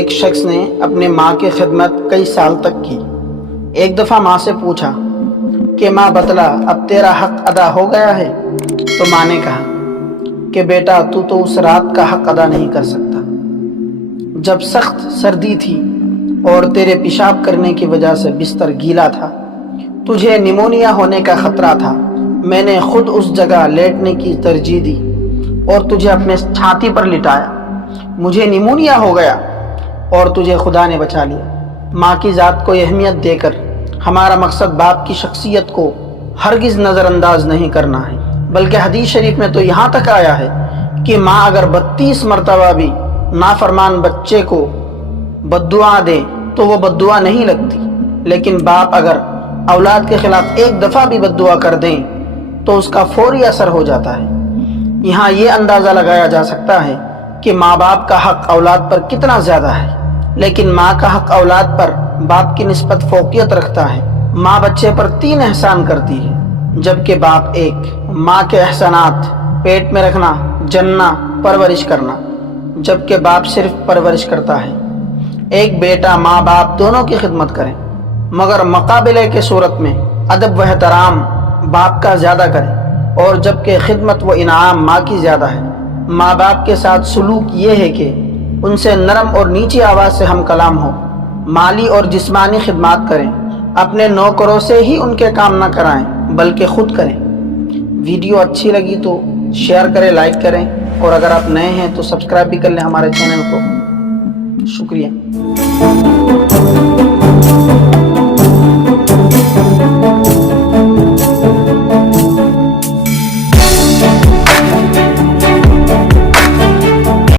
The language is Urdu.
ایک شخص نے اپنے ماں کی خدمت کئی سال تک کی۔ ایک دفعہ ماں سے پوچھا کہ ماں بتلا اب تیرا حق ادا ہو گیا ہے؟ تو ماں نے کہا کہ بیٹا تو اس رات کا حق ادا نہیں کر سکتا جب سخت سردی تھی اور تیرے پیشاب کرنے کی وجہ سے بستر گیلا تھا، تجھے نیمونیا ہونے کا خطرہ تھا، میں نے خود اس جگہ لیٹنے کی ترجیح دی اور تجھے اپنے چھاتی پر لٹایا، مجھے نیمونیا ہو گیا اور تجھے خدا نے بچا لیا۔ ماں کی ذات کو اہمیت دے کر ہمارا مقصد باپ کی شخصیت کو ہرگز نظر انداز نہیں کرنا ہے، بلکہ حدیث شریف میں تو یہاں تک آیا ہے کہ ماں اگر 32 مرتبہ بھی نافرمان بچے کو بد دعا دے تو وہ بد دعا نہیں لگتی، لیکن باپ اگر اولاد کے خلاف ایک دفعہ بھی بد دعا کر دیں تو اس کا فوری اثر ہو جاتا ہے۔ یہاں یہ اندازہ لگایا جا سکتا ہے کہ ماں باپ کا حق اولاد پر کتنا زیادہ ہے، لیکن ماں کا حق اولاد پر باپ کی نسبت فوقیت رکھتا ہے۔ ماں بچے پر 3 احسان کرتی ہے جبکہ باپ 1۔ ماں کے احسانات: پیٹ میں رکھنا، جننا، پرورش کرنا، جبکہ باپ صرف پرورش کرتا ہے۔ ایک بیٹا ماں باپ دونوں کی خدمت کرے، مگر مقابلے کے صورت میں ادب و احترام باپ کا زیادہ کرے، اور جبکہ خدمت و انعام ماں کی زیادہ ہے۔ ماں باپ کے ساتھ سلوک یہ ہے کہ ان سے نرم اور نیچی آواز سے ہم کلام ہو، مالی اور جسمانی خدمات کریں، اپنے نوکروں سے ہی ان کے کام نہ کرائیں بلکہ خود کریں۔ ویڈیو اچھی لگی تو شیئر کریں، لائک کریں، اور اگر آپ نئے ہیں تو سبسکرائب بھی کر لیں ہمارے چینل کو۔ شکریہ۔